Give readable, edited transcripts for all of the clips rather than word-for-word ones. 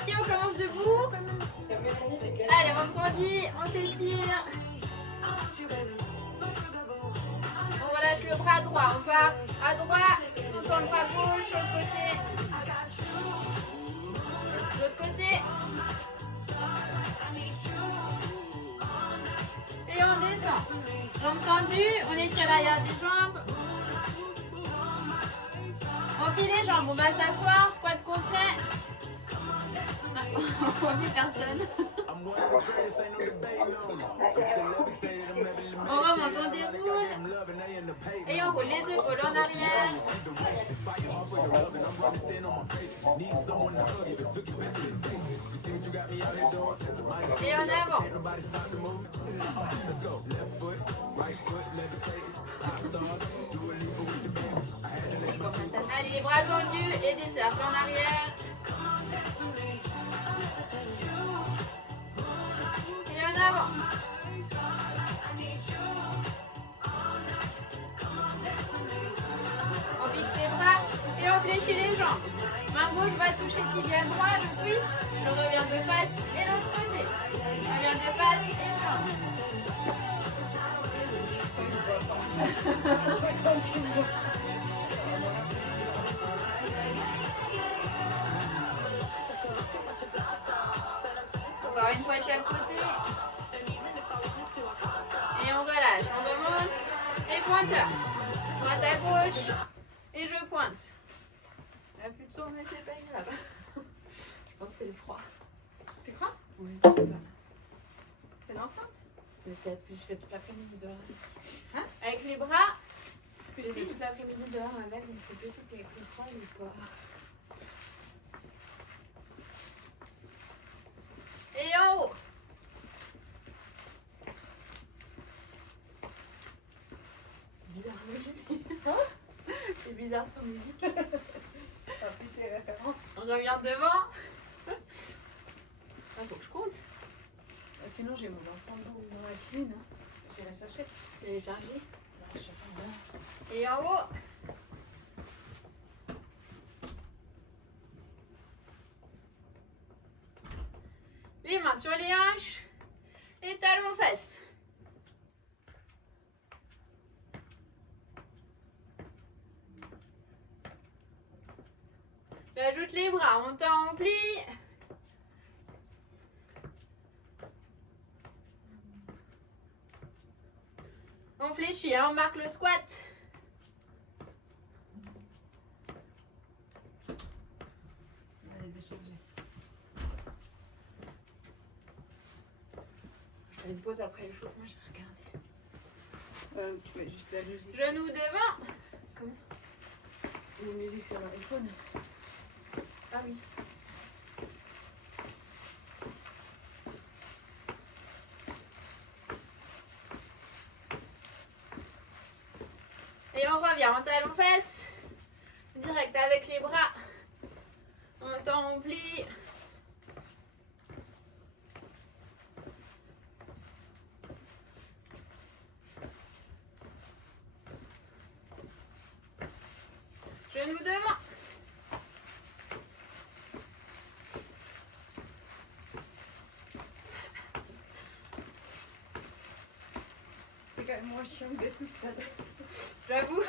parti, on commence debout. Allez, on grandit, on s'étire. On relâche le bras droit, on part à droite, on tourne le bras gauche sur le côté. Et sur l'autre côté. Et on descend. Jambes tendues, on étire l'arrière des jambes. On plie les jambes, on va s'asseoir, squat complet. On voit plus personne. On remonte, on déroule. Et on roule les épaules en arrière. Et en avant. Allez, les bras tendus et des cercles en arrière. Et en avant. On fixe les bras et on fléchit les jambes. Main gauche va toucher tibia droit, je twist. Je reviens de face et l'autre côté. Je reviens de face et jambe. Encore une fois de chaque côté. Et on relâche, on remonte. Et pointeur. Droite à gauche. Et je pointe. Il n'y a plus de son, mais c'est pas grave. Je pense que c'est le froid. Tu crois? Oui, je sais pas. C'est l'enceinte? Peut-être, puis je fais toute l'après-midi dehors. Hein? Avec les bras, puis je fais toute l'après-midi dehors avec, donc c'est possible qu'avec le froid, il est pas. Et en haut. C'est bizarre sans musique. C'est bizarre sans musique. On revient devant. Ah, faut que je compte. Sinon, j'ai mon encens dans la cuisine. Hein. Je vais la chercher. Je vais les charger. Et en haut. Les mains sur les hanches. Et talons fesses. J'ajoute les bras, on tend, on plie. On fléchit, hein, on marque le squat. Je fais une pause après le chauffement, je vais regarder. Tu mets juste la musique. Genoux devant. Comment? La musique sur l'iPhone. Ah oui. Et on revient en talons fesses. Direct avec les bras. On tend, on plie. Genoux devant. C'est quand même moins chiant d'être toute seule. J'avoue.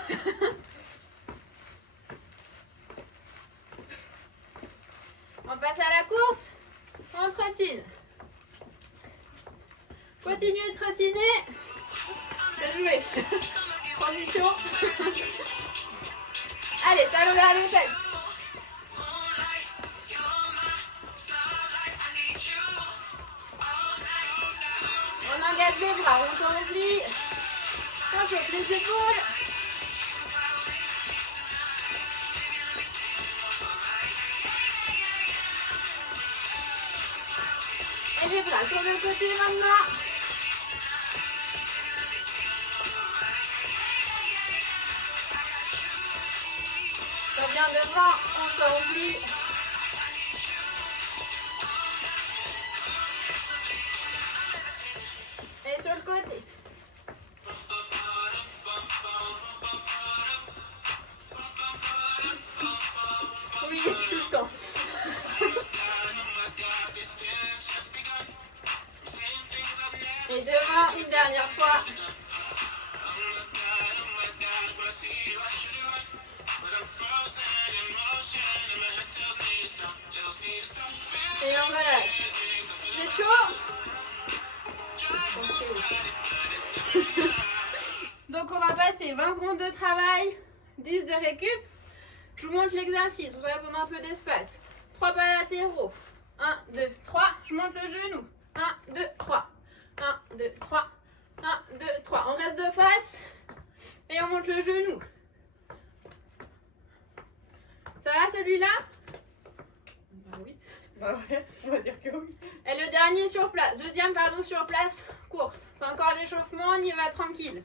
On passe à la course. On trottine. Continuez de trottiner. Bien joué. Transition. Allez, talons vers les fesses. On engage les bras, on s'oublie. On chauffe les épaules. Et les bras sur le côté maintenant. On revient devant, on s'oublie. Et sur le côté. Oui, tout le temps. secondes de travail, 10 de récup. Je vous montre l'exercice, vous avez besoin un peu d'espace. 3 pas latéraux. 1, 2, 3. Je monte le genou. 1, 2, 3. 1, 2, 3. 1, 2, 3. On reste de face. Et on monte le genou. Ça va celui-là? Bah oui. Bah ouais, on va dire que oui. Et le dernier sur place. Deuxième, pardon, sur place. Course. C'est encore l'échauffement, on y va tranquille.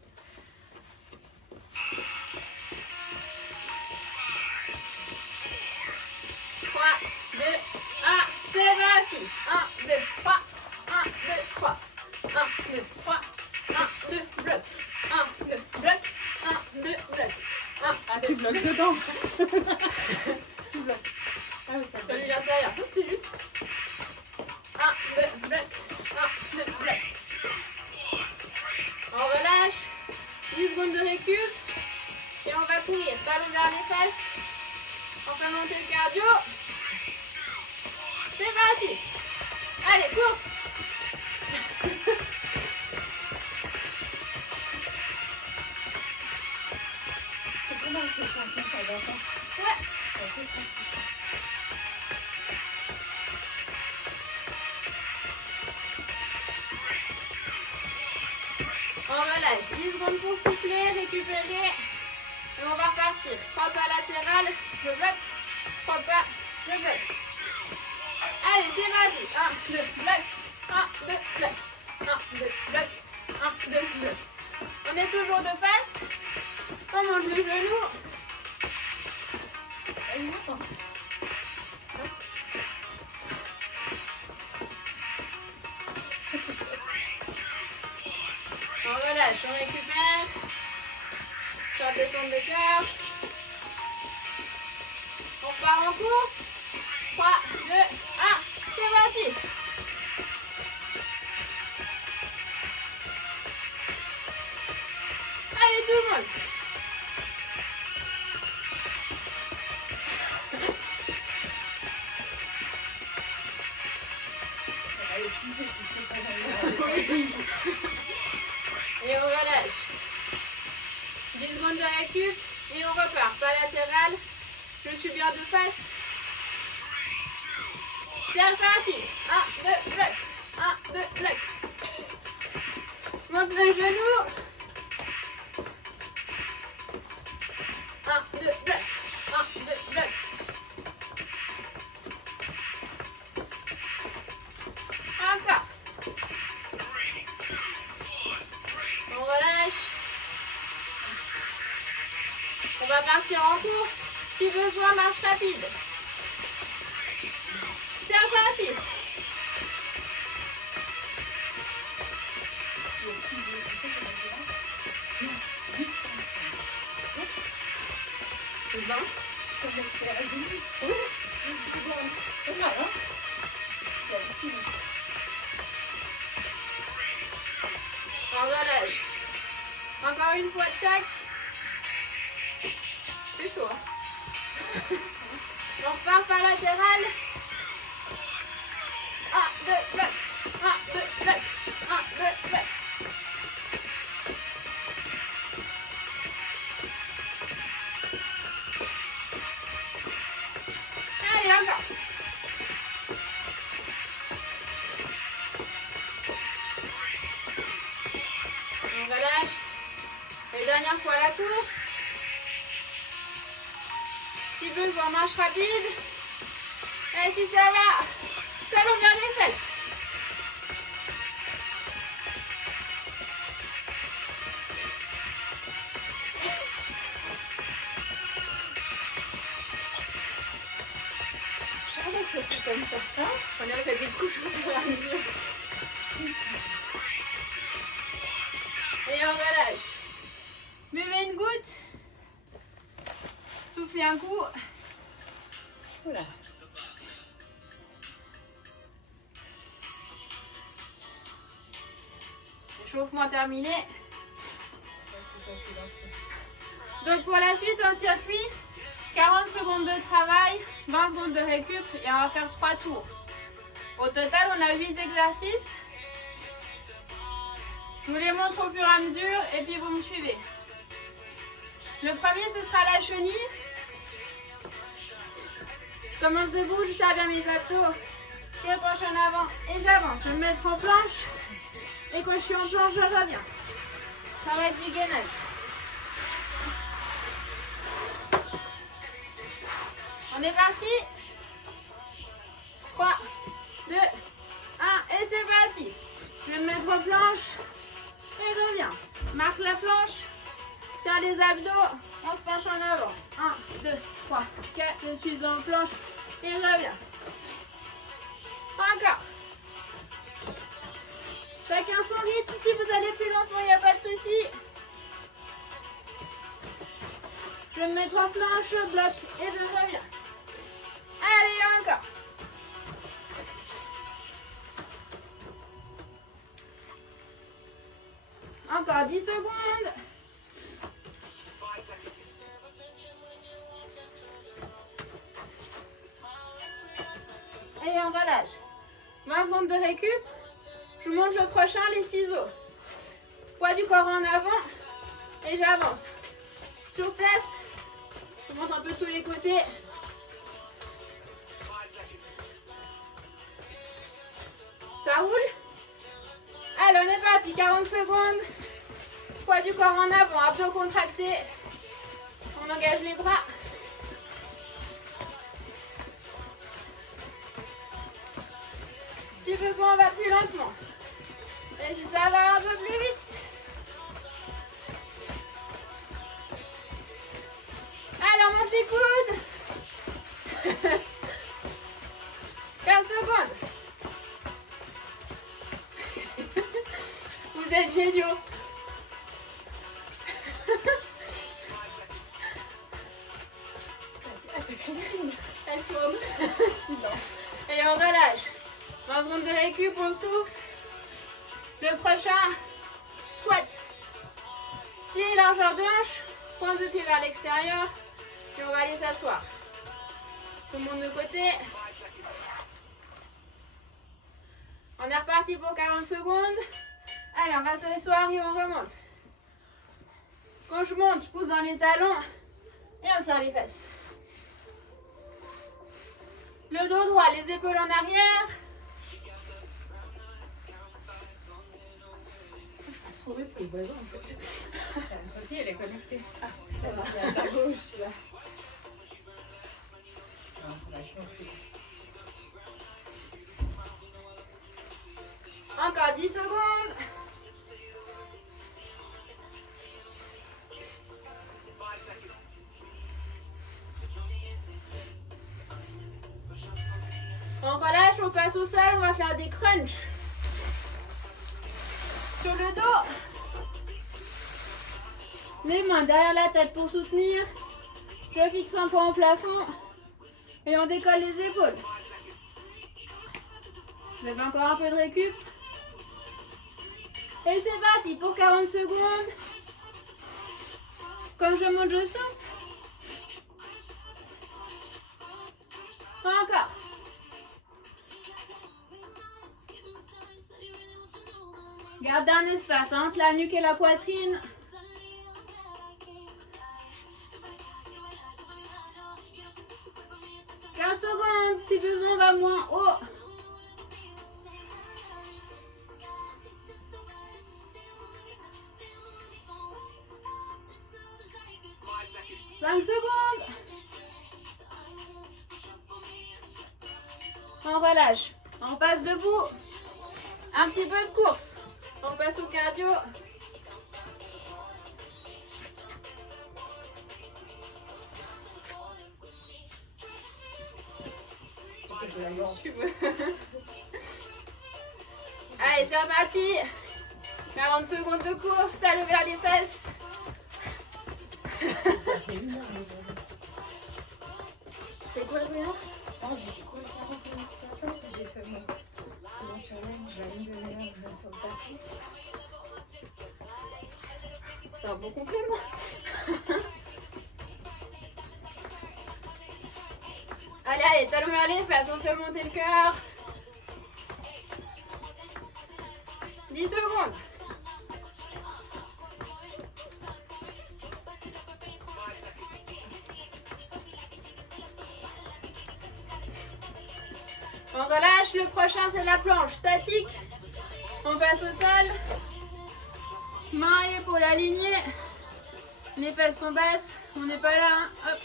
C'est parti. 1, 2, 3. 1, 2, 3. 1, 2, 3. 1, 2, bloc. 1, 2, bloc. 1, 2, bloc. 1, ah, tu bloques dedans. Tu bloques. Ah oui, ça celui l'intérieur. C'était juste. 1, 2, bloc. 1, 2, bloc. On relâche. 10 secondes de récup. Et on va courir. Talon vers les fesses. On fait monter le cardio. C'est parti. Allez, course. C'est comment c'est tranquille, ça va pas? Ouais. C'est assez tranquille. On relâche. 10 secondes pour souffler, récupérer. Et on va repartir. 3 pas latérales. Je bloque. 3 pas. Je bloque. Allez, c'est parti. 1, 2, bloc. 1, 2, bloc. 1, 2, bloc. 1, 2, bloc. On est toujours de face. On monte le genou. C'est pas évident, hein. On relâche, on récupère. Faire descendre le cœur. On part en course. 3, 2, 1. C'est parti. Allez tout le monde. Elle a épuisé, tu sais pas. Et on relâche. 10 secondes de récup. Et on repart. Pas latéral. Je suis bien de face. C'est reparti. 1, 2, bloc. 1, 2, bloc. Je monte le genou. 1, 2, bloc. 1, 2, bloc. Encore. On relâche. On va partir en course. Si besoin, marche rapide. C'est reparti. C'est bon. Comme l'expert Azumi. C'est mal, hein? C'est hallucinant. On relâche. Encore une fois de chaque. C'est chaud. Hein. On repart par latéral. 1, 2, bloc. 1, 2, bloc. 1, 2, bloc. Allez, encore. On relâche. Et dernière fois la course. Si besoin, marche rapide. Et si ça va, talon vers les fesses. Je savais que c'était comme ça. Hein? On aurait fait des couches au fur et à mesure. Et on relâche. Buvez une goutte. Soufflez un coup. Voilà. Échauffement terminé. Donc pour la suite, un circuit, 40 secondes de travail, 20 secondes de récup et on va faire 3 tours. Au total, on a 8 exercices. Je vous les montre au fur et à mesure et puis vous me suivez. Le premier, ce sera la chenille. Je commence debout, je serre bien mes abdos. Je me penche en avant et j'avance. Je vais me mettre en planche. Et quand je suis en planche, je reviens. Ça va être du gainage. On est parti. 3, 2, 1 et c'est parti. Je vais me mettre en planche et je reviens. Marque la planche. Serre les abdos. On se penche en avant. 1, 2, 3, 4. Je suis en planche et je reviens. Encore. Chacun son rythme. Si vous allez plus lentement, il n'y a pas de souci. Je vais me mettre en planche, je bloque et je reviens. Allez, encore. Encore 10 secondes. Et on relâche. 20 secondes de récup. Je monte le prochain, les ciseaux. Poids du corps en avant. Et j'avance. Sur place. Je monte un peu tous les côtés. Ça roule? Allez, on est parti. 40 secondes. Poids du corps en avant. Abdos contractés. On engage les bras. Si besoin, on va plus lentement. Et si ça va un peu plus vite. Allez, on monte les coudes. 15 secondes. Vous êtes géniaux. Elle tourne. Et on relâche. 20 secondes de récup, on souffle. Le prochain, squat. Pied largeur de hanche, pointe de pied vers l'extérieur. Et on va aller s'asseoir. Tout le monde de côté. On est reparti pour 40 secondes. Allez, on va s'asseoir et on remonte. Quand je monte, je pousse dans les talons et on serre les fesses. Le dos droit, les épaules en arrière. Je passe trop bien pour les voisins en fait. Sophie, elle est connectée. Ah, ça va. Elle est à ta gauche là. Non, c'est la Sophie. Encore 10 secondes. On relâche, on passe au sol, on va faire des crunchs. Sur le dos. Les mains derrière la tête pour soutenir. Je fixe un point au plafond. Et on décolle les épaules. Vous avez encore un peu de récup. Et c'est parti pour 40 secondes. Comme je monte, je souffle. Encore. Gardez un espace entre la nuque et la poitrine. Secondes, si besoin, on va moins haut. Cinq secondes. On relâche. On passe debout. Un petit peu de course. On passe au cardio. Allez, c'est reparti. 40 secondes de course, talons vers les fesses. C'est quoi le bruit? J'ai fait mon challenge, la ligne de meilleure sur le tapis. C'est un bon complément. Allez, allez, talons vers les fesses, on fait monter le cœur. 10 secondes. On relâche, le prochain c'est la planche statique. On passe au sol. Main et épaule alignées. Les fesses sont basses, on n'est pas là. Hein. Hop.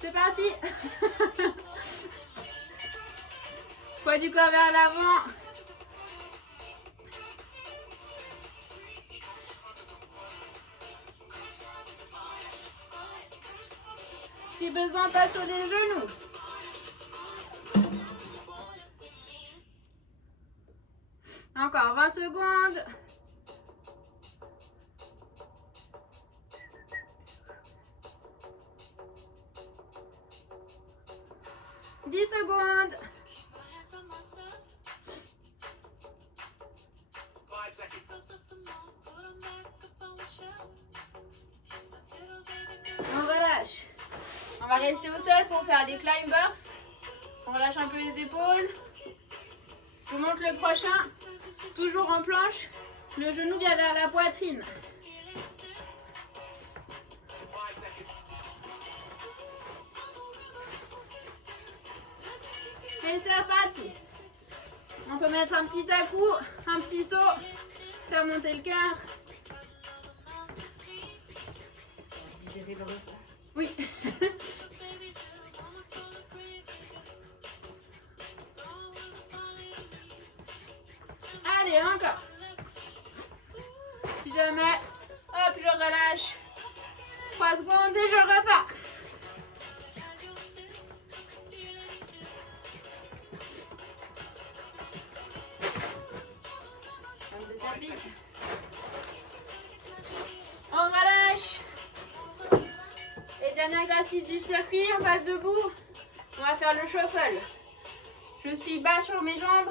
C'est parti. Poids du corps vers l'avant. Si besoin, pas sur les genoux. Encore 20 secondes. « 10 secondes. On relâche. On va rester au sol pour faire les climbers. On relâche un peu les épaules. Je vous montre le prochain. Toujours en planche. Le genou vient vers la poitrine. Et c'est reparti. On peut mettre un petit à-coup, un petit saut, faire monter le cœur. Digérer le repas. Oui. Allez, encore. Si jamais, hop, je relâche. 3 secondes et je repars. On relâche. Et dernier exercice du circuit, on passe debout. On va faire le shuffle. Je suis bas sur mes jambes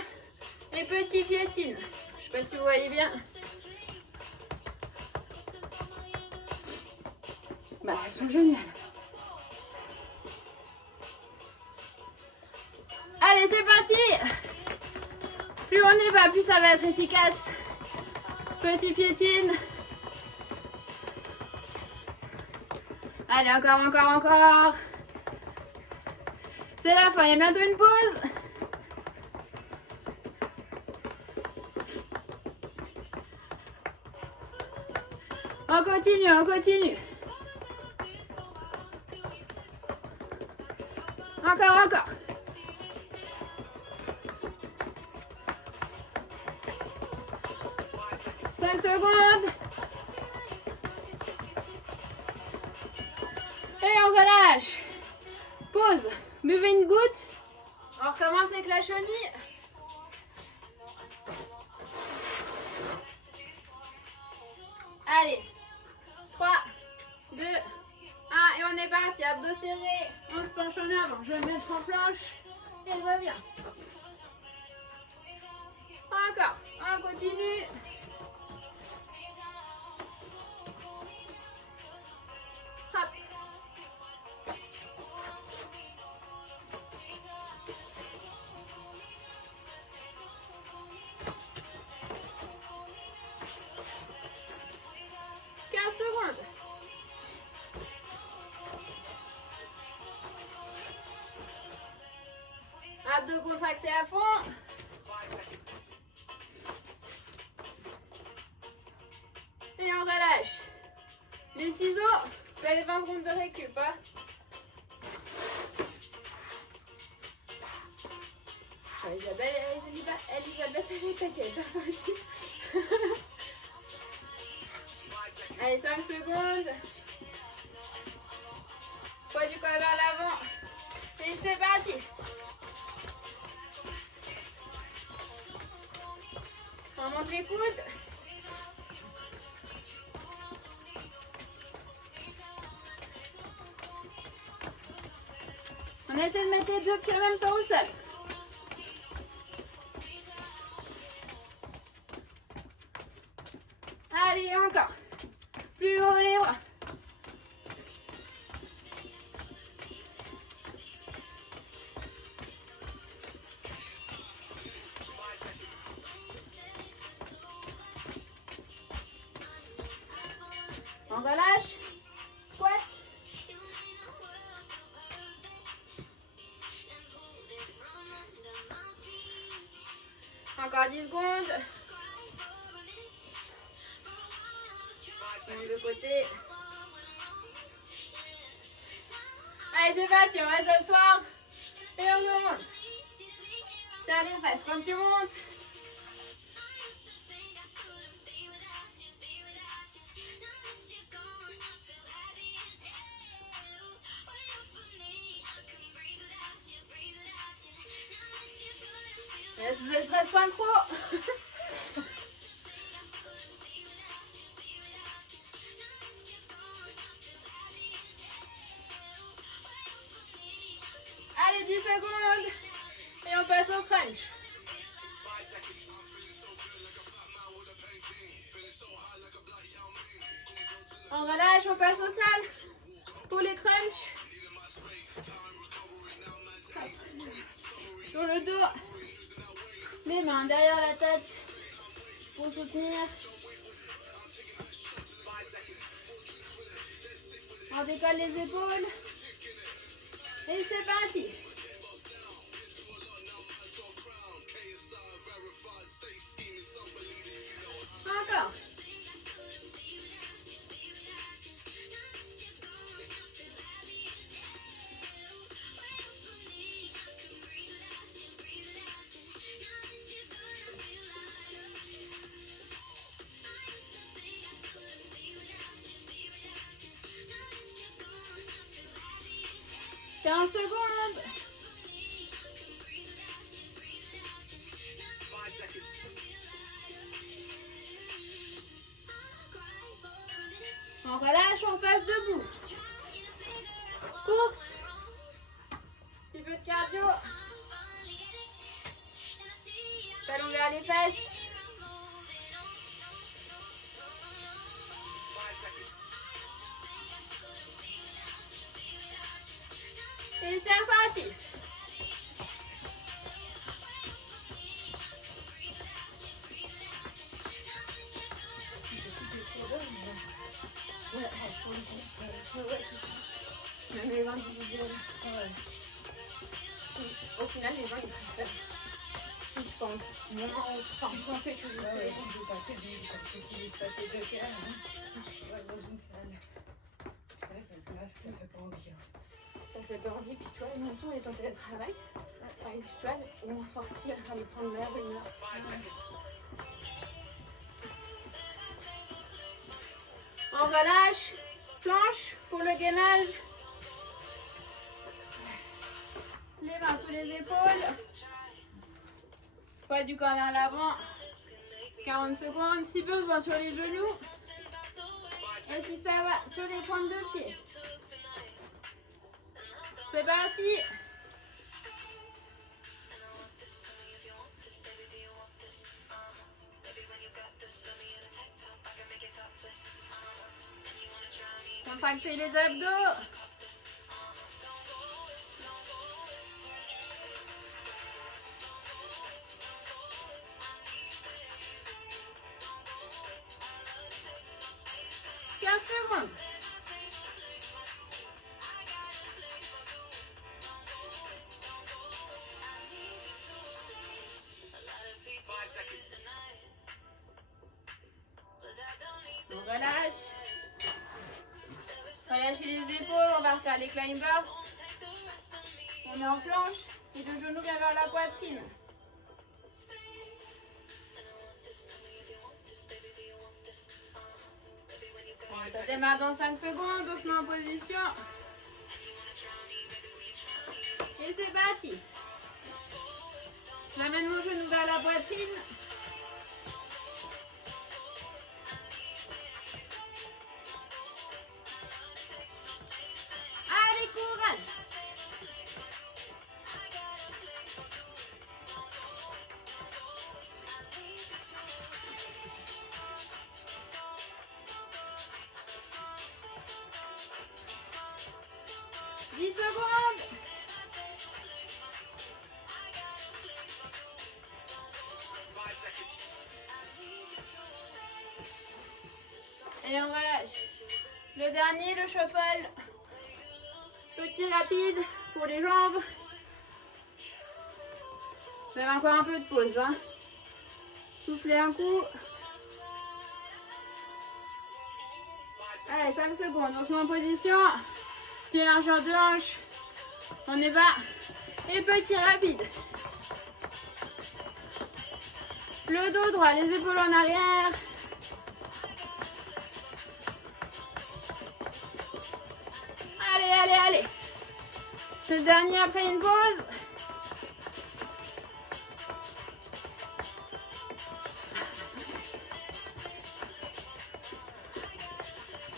et petit piétine. Je sais pas si vous voyez bien. Bah, elles sont géniales. Allez, c'est parti. Plus on est bas, plus ça va être efficace. Petit piétine. Allez, encore. C'est la fin, il y a bientôt une pause. On continue. Encore. 5 secondes. Et on relâche. Pause. Buvez une goutte. On recommence avec la chenille. Allez. 3, 2, 1 et on est parti. Abdos serrés. On se penche en avant. Je vais me mettre en planche. Et elle revient. Encore. On continue. Hop. Secondes. Abdos contractés à fond. Et on relâche. Les ciseaux, vous avez 20 secondes de récup. Hein. Elisabeth, elle est taquette. Allez, 5 secondes. Poids du corps vers l'avant. Et c'est parti. On monte les coudes. On essaie de mettre les deux pieds en même temps au sol. Allez, encore. Plus haut les bras. On relâche. Squat. Tourne de côté. Allez, c'est parti, on va s'asseoir. Et on remonte. Serre les fesses quand tu montes. Yes, vous êtes très synchro. Allez, 10 secondes. Et on passe au crunch. On relâche, on passe au sale. Pour les crunchs. Sur le dos. Les mains derrière la tête. Pour soutenir. On décolle les épaules. Et c'est parti. Encore. Secondes. On relâche, on passe debout. Course. Petit peu de cardio. Talons vers les fesses. Et c'est reparti. Même les gens individuels. Au final, les gens ils préfèrent. Ils se sentent moins en sécurité. Tu veux pas que tu n'utilises pas tes jokers dans une salle. C'est vrai qu'à la place, ça fait pas envie. Ça fait pas envie, puis tu vois, mon tour est en télétravail. Et tu vois, ils vont sortir, aller prendre l'air, une heure. On relâche, planche pour le gainage. Les mains sous les épaules. Poids du corps vers l'avant. 40 secondes, si besoin sur les genoux. Et si ça va, sur les pointes de pied. C'est parti. Contractez les abdos. Secondes. On relâche. Relâchez les épaules, on va refaire les climbers. On est en planche et le genou vient vers la poitrine. Ça démarre dans 5 secondes, on se met en position. Et c'est parti. J'amène mon genou vers la poitrine. Allez, courage. Et on relâche. Le dernier, le shuffle. Petit rapide pour les jambes. Vous avez encore un peu de pause. Hein. Soufflez un coup. Allez, 5 secondes. On se met en position. Pied largeur de hanche. On y va. Et petit rapide. Le dos droit, les épaules en arrière. Allez, allez, allez. C'est le dernier après une pause.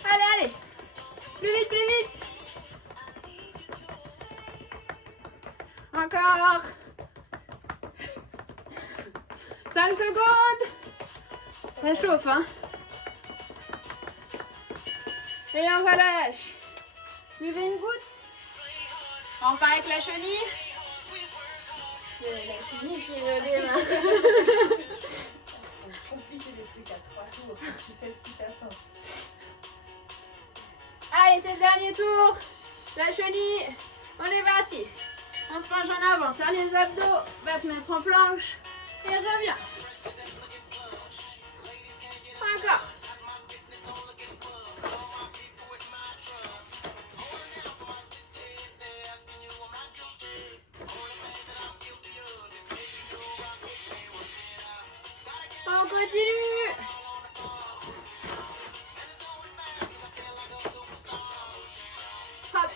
Allez, allez. Plus vite, plus vite. Encore. 5 secondes. Ça chauffe, hein. Et on relâche. Buvez une goutte. On part avec la chenille. C'est la chenille qui me démarre. C'est compliqué les trucs à 3 tours. Tu sais ce qui t'attend. Allez, c'est le dernier tour. La chenille. On est parti. On se penche en avant. Serre les abdos. Va te mettre en planche. Et reviens. Encore. On continue. Hop.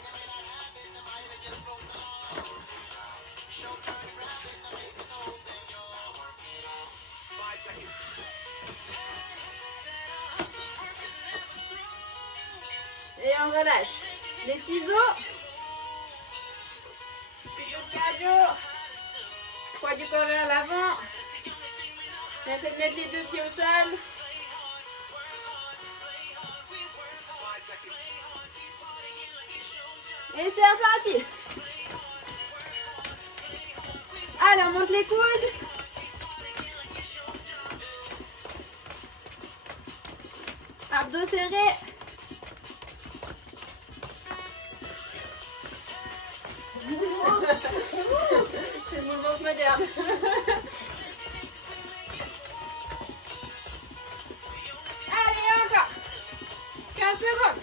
Et on relâche. Les ciseaux. Cardio. Poids du corps vers l'avant. Essaye de mettre les deux pieds au sol. Et c'est reparti. Allez, on monte les coudes. Abdos serrés. C'est le mouvement moderne. Allez, encore. 15 secondes.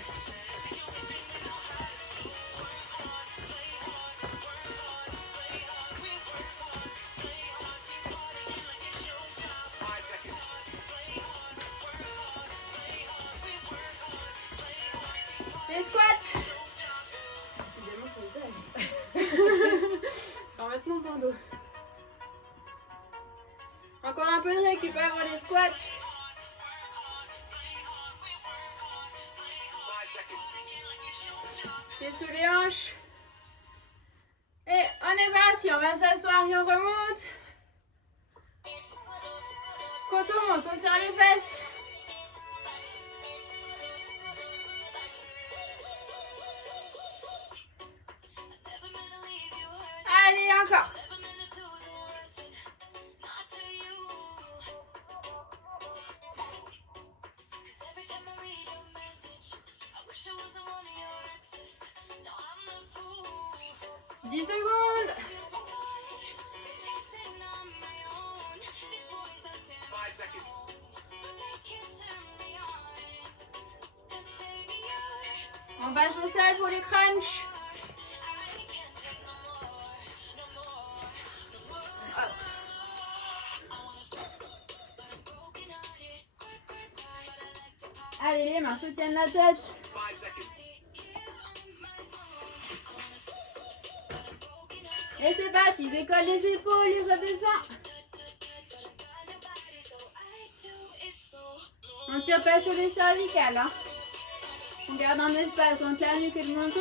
Les squats. Décidément, ça me donne. Alors maintenant, bandeau. Encore un peu de récup avant les squats. Pieds sous les hanches. Et on est parti. On va s'asseoir et on remonte. Quand on monte, on serre les fesses. Allez, encore. Dix secondes. On passe au sol pour les crunchs. Hop. Allez, les mains soutiennent la tête. Et c'est parti, décolle les épaules, les redescend. On tire pas sur les cervicales. Hein. On garde un espace entre la nuque et le menton.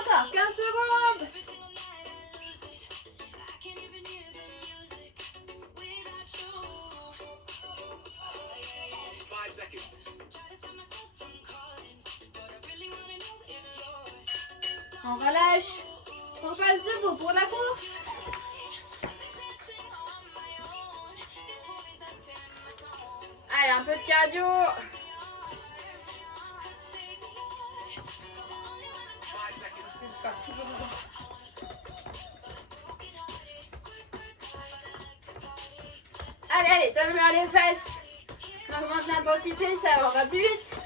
Encore 15 secondes. On relâche. On passe debout pour la course. Allez, un peu de cardio. C'est pas toujours dedans. Allez, allez, tape vers les fesses. On augmente l'intensité, ça va plus vite.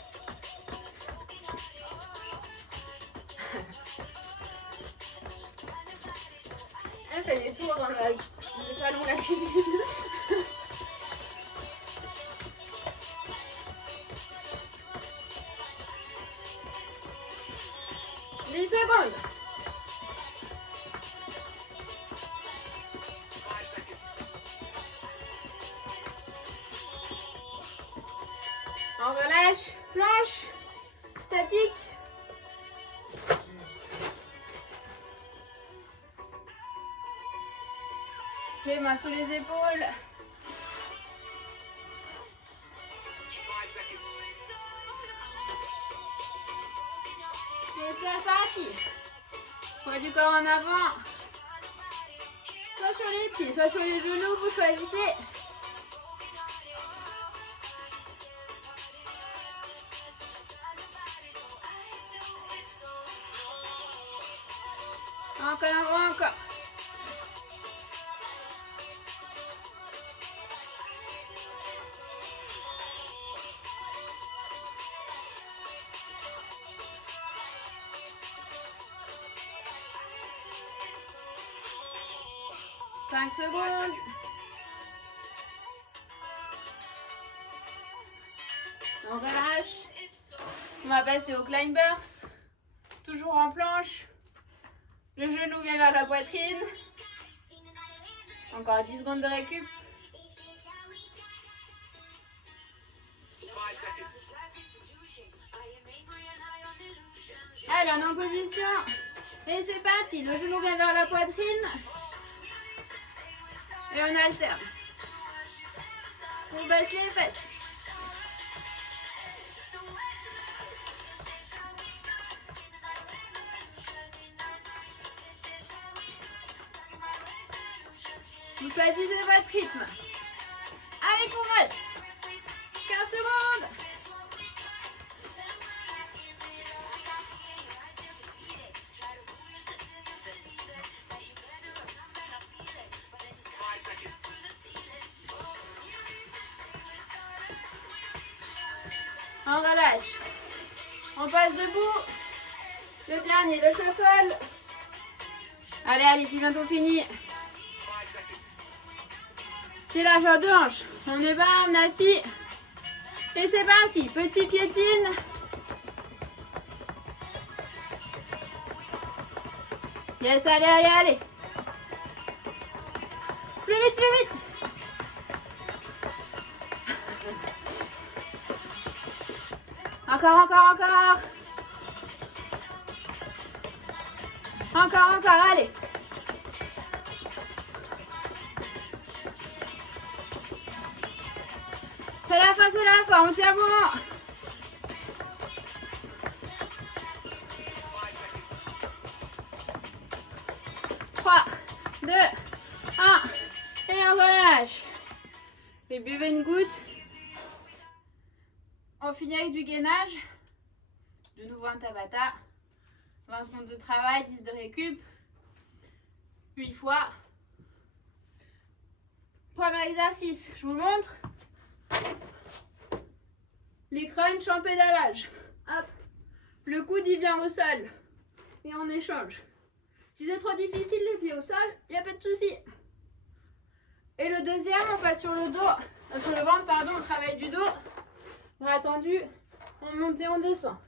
Elle fait des tours dans le salon, la cuisine. 10 secondes. On relâche, planche, statique. Les mains sous les épaules. Et c'est parti. Poids du corps en avant. Soit sur les pieds, soit sur les genoux, vous choisissez. Encore, encore. Cinq secondes. On relâche. On va passer au climbers. Toujours en planche. Le genou vient vers la poitrine. Encore 10 secondes de récup. Allez, on est en position. Et c'est parti. Le genou vient vers la poitrine. Et on alterne. On baisse les fesses. Vous choisissez votre rythme. Allez, courage. 15 secondes. On relâche. On passe debout. Le dernier, le shuffle. Allez, allez, c'est bientôt fini. Pied largeur de hanche. On est bas, on est assis. Et c'est parti. Petit piétine. Yes, allez, allez, allez. Plus vite, plus vite. Encore, encore, encore. Encore, encore, allez. C'est la fin, on tient bon. Trois, 2, 1. Et on relâche. Et buvez une goutte. On finit avec du gainage. De nouveau un Tabata. 20 secondes de travail, 10 de récup. 8 fois. Premier exercice, je vous montre. Les crunchs en pédalage. Hop. Le coude il vient au sol. Et on échange. Si c'est trop difficile, les pieds au sol, il n'y a pas de souci. Et le deuxième, on passe sur le dos. Sur le ventre, pardon, on travaille du dos. Bras tendus, on monte et on descend.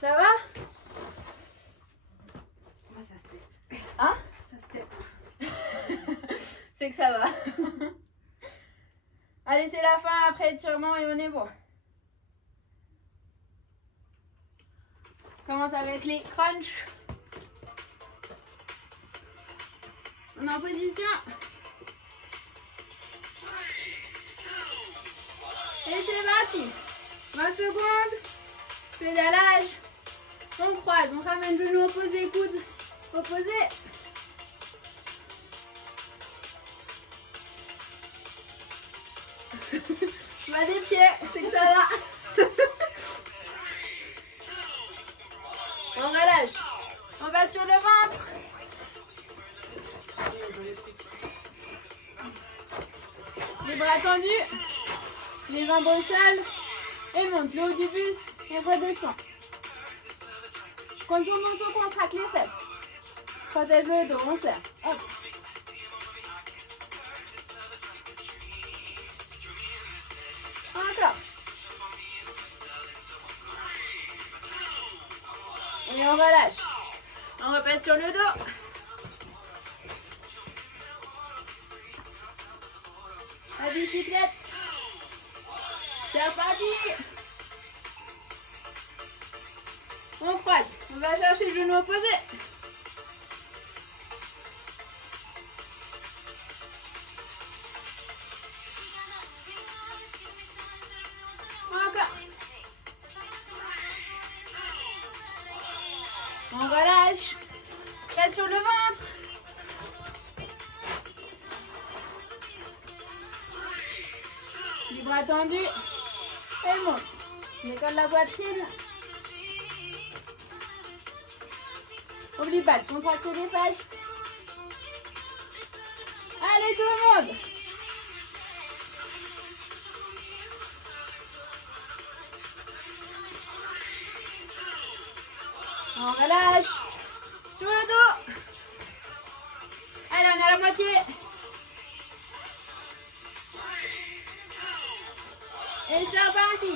Ça va? Moi, ça se tait. Hein? Ça se tait. C'est que ça va. Allez, c'est la fin, après étirement et on est bon. On commence avec les crunchs. On est en position. Et c'est parti. 20 secondes. Pédalage. On croise, on ramène genou opposé, coude opposé. Bas des pieds, c'est que ça va. On relâche. On va sur le ventre. Les bras tendus. Les jambes au sol. Et monte le haut du buste. Et redescend. Quand on monte, on contracte les fesses. Protège le dos, on serre. Hop. Encore. Et on relâche. On repasse sur le dos. La bicyclette. C'est reparti. On frotte. On va chercher le genou opposé. Encore. On relâche. Pas sur le ventre. Les bras tendus. Et monte. Décolle la poitrine. N'oublie pas de contracter les fesses. Allez tout le monde. On relâche. Sur le dos. Allez, on est à la moitié. Et c'est reparti.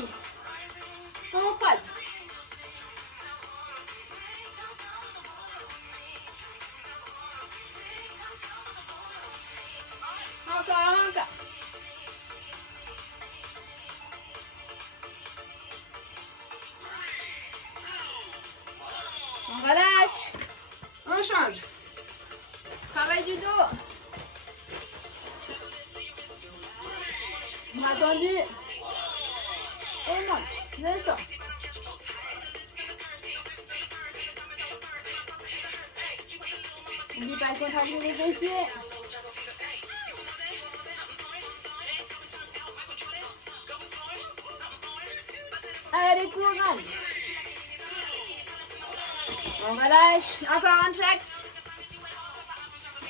On frotte. Encore. On relâche. On change. Travail du dos. Bras tendus. Et monte. Descend. N'oublie pas de contracter les fessiers. Allez, couronne. On relâche. Encore un check.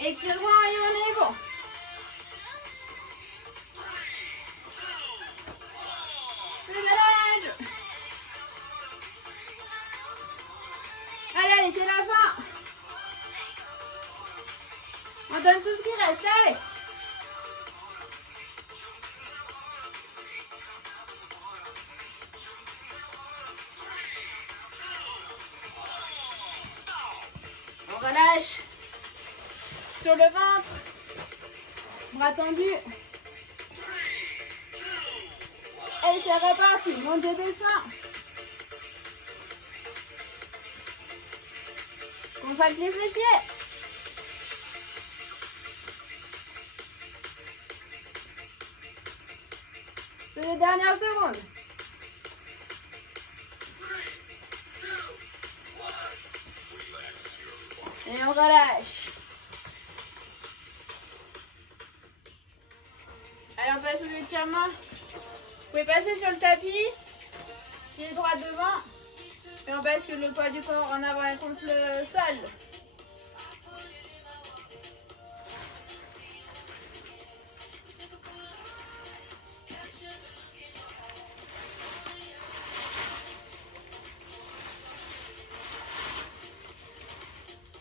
Étirement et on est bon. Relâche. Allez, c'est la fin. On donne tout ce qui reste. Allez. On relâche. Sur le ventre. Bras tendus. Et c'est reparti. Monte et descend. Contracte les fessiers. C'est les dernières secondes. Et on relâche. Allez, on passe aux étirements. Vous pouvez passer sur le tapis, pied droit devant, et on bascule le poids du corps en avant et contre le sol.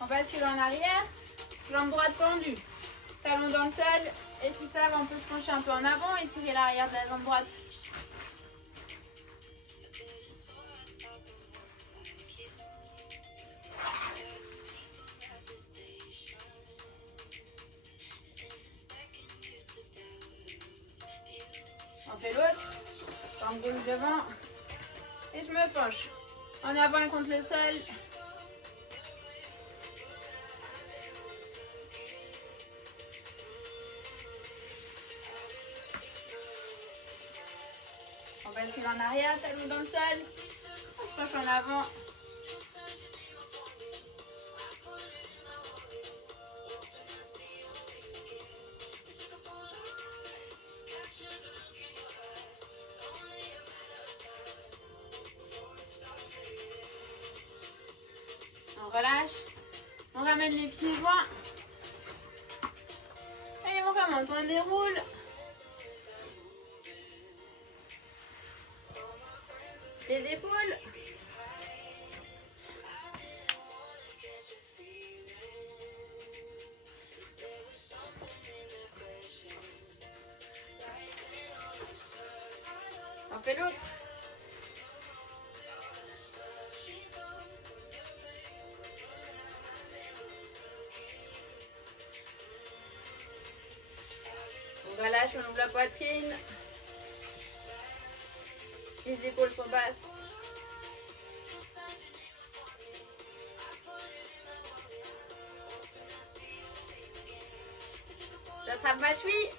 On bascule en arrière, jambe droite tendue, talon dans le sol, et si ça va, on peut se pencher un peu en avant et tirer l'arrière de la jambe droite. On fait l'autre, jambe gauche devant, et je me penche en avant et contre le sol. On bascule en arrière, talon dans le sol, on se penche en avant. relâche. On ramène les pieds joints. Et on remonte, on déroule. Les épaules. On fait l'autre. On relâche, on ouvre la poitrine. Les épaules sont basses. J'attrape ma cheville.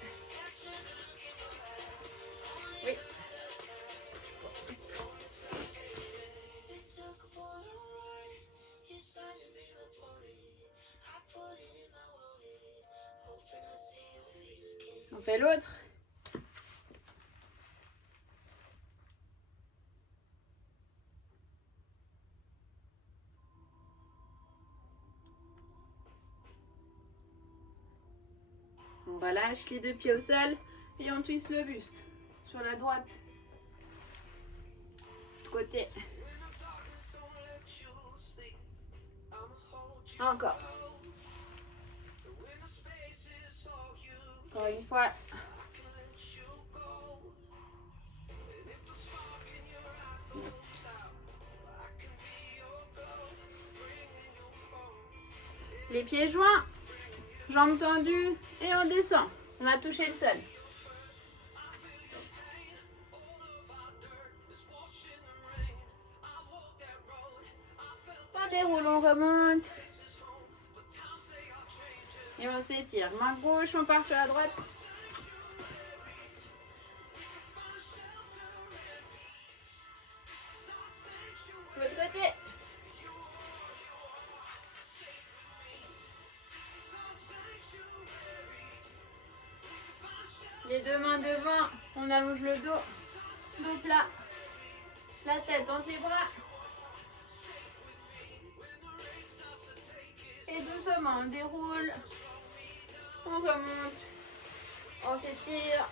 Oui. On fait l'autre. On relâche les deux pieds au sol et on twiste le buste sur la droite. Côté. Encore. Encore une fois. Les pieds joints, jambes tendues et on descend. On a touché le sol. On déroule, on remonte. Et on s'étire. Main gauche, on part sur la droite. L'autre côté. Les deux mains devant, on allonge le dos. Dos plat. La tête entre les bras. Et doucement, on déroule. On remonte. On s'étire.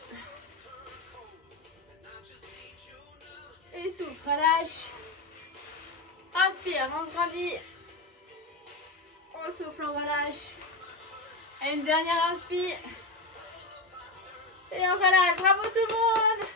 Et souffle, relâche. Inspire, on se grandit. On souffle, on relâche. Et une dernière inspire. Et on relâche. Bravo tout le monde!